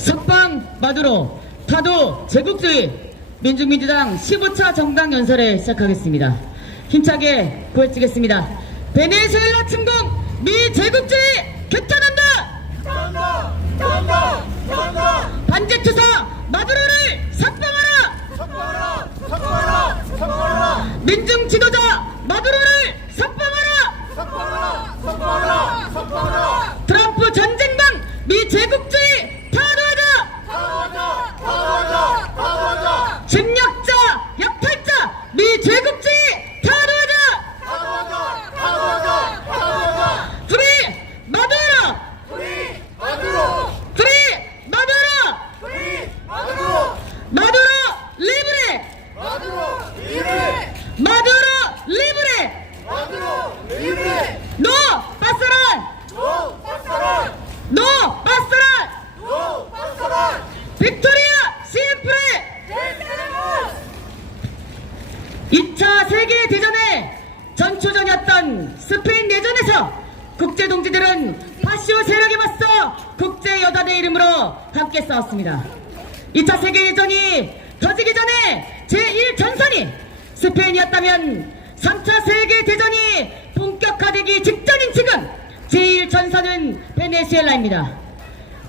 석방 마두로 타도 제국주의 민중민주당 15차 정당 연설을 시작하겠습니다. 힘차게 고해치겠습니다. 베네수엘라 침공 미 제국주의 규탄한다! 간다! 간다! 간다! 반제투사 마두로를 석방하라! 석방하라! 석방하라! 석방하라! 민중 지도자 마두로를 석방하라! 석방하라! 석방하라! 석방하라! 트럼프 전쟁방 미 제국주의 타도하자! 파하자! 파하자! 파하자! 침략자 약탈자 미 제국주의 타도하자! 파하자! 파하자! 파하자! 프리 마두로! 우리 마두로! 프리 마두로! 우리 마두로! 마두로 리브레! 마두로! 리bre! 마두로 리브레! 마두로! libre! 노 파스란! 노! 파사란! 노 파스란! 노! 파사란! 빅토리아 시엠프레! 대세레몬! 2차 세계대전의 전초전이었던 스페인 내전에서 국제동지들은 파시오 세력에 맞서 국제여단의 이름으로 함께 싸웠습니다. 2차 세계대전이 터지기 전에 제1전선이 스페인이었다면 3차 세계대전이 본격화되기 직전인 지금 제1전선은 베네수엘라입니다.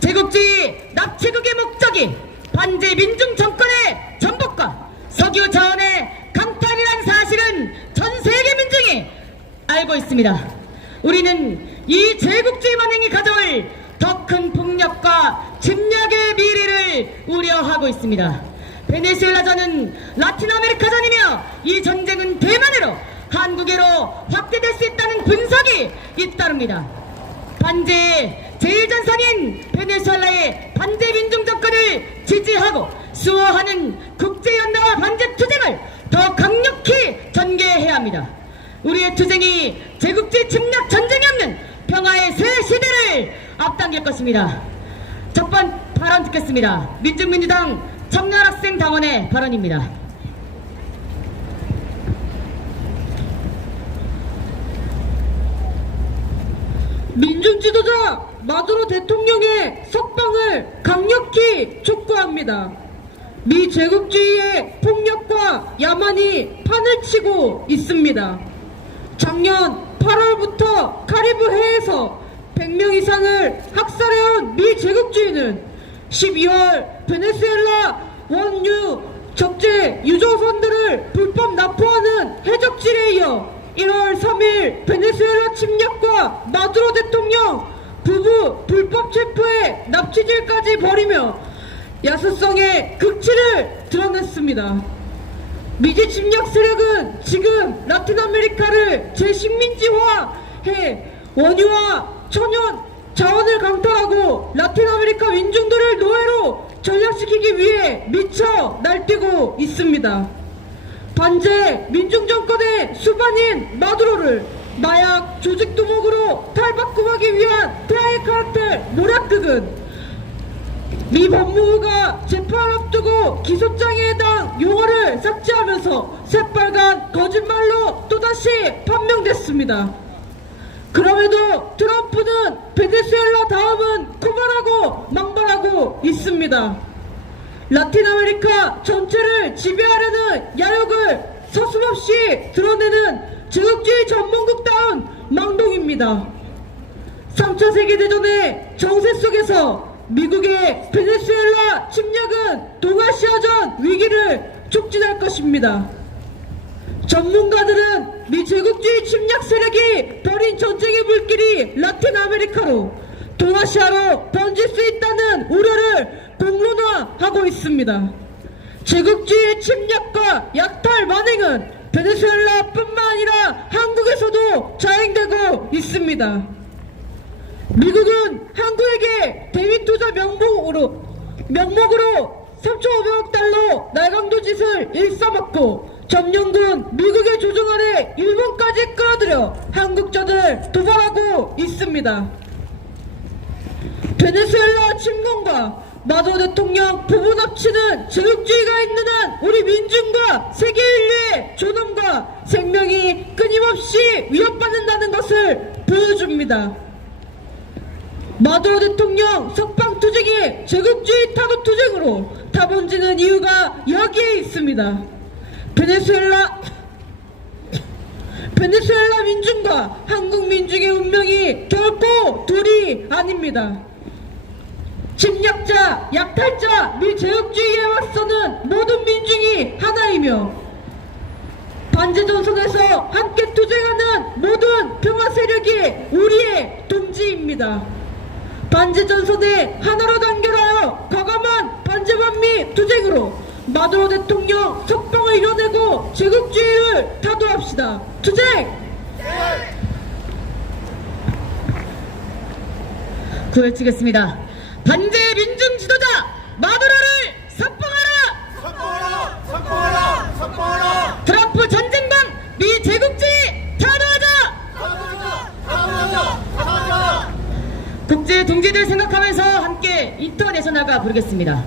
제국주의 납치국의 목적이 반제 민중 정권의 전복과 석유 자원의 강탈이란 사실은 전 세계 민중이 알고 있습니다. 우리는 이 제국주의 만행이 가져올 더 큰 폭력과 침략의 미래를 우려하고 있습니다. 베네수엘라전은 라틴 아메리카전이며 이 전쟁은 대만으로 한국에로 확대될 수 있다는 분석이 잇따릅니다. 반제 제1전선인 베네수엘라의 반제 민중 정권을 지지하고 수호하는 국제연대와 반제 투쟁을 더 강력히 전개해야 합니다. 우리의 투쟁이 제국주의 침략 전쟁이 없는 평화의 새 시대를 앞당길 것입니다. 첫 번 발언 듣겠습니다. 민중민주당 청년학생 당원의 발언입니다. 민중 지도자 마두로 대통령의 석방을 강력히 촉구합니다. 미 제국주의의 폭력과 야만이 판을 치고 있습니다. 작년 8월부터 카리브 해에서 100명 이상을 학살해온 미 제국주의는 12월 베네수엘라 원유 적재 유조선들을 불법 납포하는 해적질에 이어 1월 3일 베네수엘라 침략과 마두로 대통령 부부 불법 체포에 납치질까지 벌이며 야수성의 극치를 드러냈습니다. 미지 침략 세력은 지금 라틴 아메리카를 재식민지화해 원유와 천연 자원을 강탈하고 라틴 아메리카 민중들을 노예로 전락시키기 위해 미쳐 날뛰고 있습니다. 반제 민중정권의 수반인 마두로를 마약 조직 두목으로 탈바꿈하기 위한 트라이 카르텔 노략극은 미 법무부가 재판 앞두고 기소장에 해당 용어를 삭제하면서 새빨간 거짓말로 또다시 판명됐습니다. 그럼에도 트럼프는 베네수엘라 다음은 쿠바라고 망발하고 있습니다. 라틴 아메리카 전체를 지배하려는 야욕을 서슴없이 드러내는 제국주의 전문국다운 망동입니다. 3차 세계대전의 정세 속에서 미국의 베네수엘라 침략은 동아시아전 위기를 촉진할 것입니다. 전문가들은 미 제국주의 침략 세력이 벌인 전쟁의 불길이 라틴 아메리카로 동아시아로 번질 수 있다는 우려를 공론화하고 있습니다. 제국주의 침략과 약탈 만행은 베네수엘라뿐만 아니라 한국에서도 자행되고 있습니다. 미국은 한국에게 대미 투자 명목으로 명목으로 3,500억 달러 날강도 짓을 일삼았고 점령군 미국의 조종 아래 일본까지 끌어들여 한국전을 도발하고 있습니다. 베네수엘라 침공과 마도 대통령 부부 납치는 제국주의가 있는 한 우리 민중과 세계 인류의 존엄과 생명이 끊임없이 위협받는다는 것을 보여줍니다. 마도 대통령 석방 투쟁이 제국주의 투쟁으로 다본지는 이유가 여기에 있습니다. 베네수엘라 베네수엘라 민중과 한국 민중의 운명이 결코 둘이 아닙니다. 침략자, 약탈자, 미제국주의에 맞서는 모든 민중이 하나이며 반제전선에서 함께 투쟁하는 모든 평화 세력이 우리의 동지입니다. 반제전선에 하나로 단결하여 과감한 반제반미 투쟁으로 마두로 대통령 석방을 이뤄내고 제국주의를 타도합시다. 투쟁! 구해치겠습니다. 반대 민중 지도자 마두로를 석방하라! 석방하라! 석방하라! 석방하라! 트럼프 전쟁방 미제국주의 타도하자! 가자! 가자! 가자! 동지들 생각하면서 함께 인터내셔널가 부르겠습니다.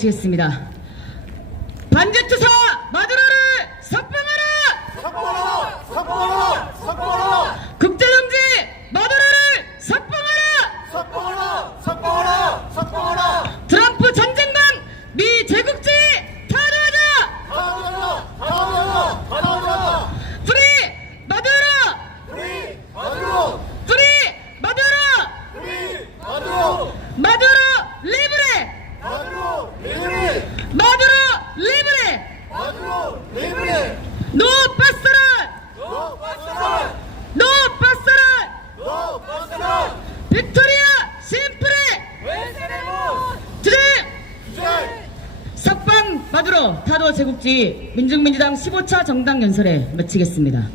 구호 외치겠습니다. 반제투사 마두로를 석방하라! 석방하라! 석방하라! 석방하라! 국제동지 마두로를 석방하라! 석방하라! 석방하라! 석방하라! 트럼프 전쟁방 미제국주의 타도하자! 가자! 가자! 가자! 프리 마두로! 우리 마두로! 프리 마두로! 우리 마두로! 마두로 리브레! 마두로! 리브레! 마두로 리브레! 마두로! 리브레! 노 파스란! 너 파스라! 노 파스란! 너 파스라! 빅토리아 심플레! 웨스레모! 주제! 주제! 제국주의 민중민주당 15차 정당 연설에 마치겠습니다.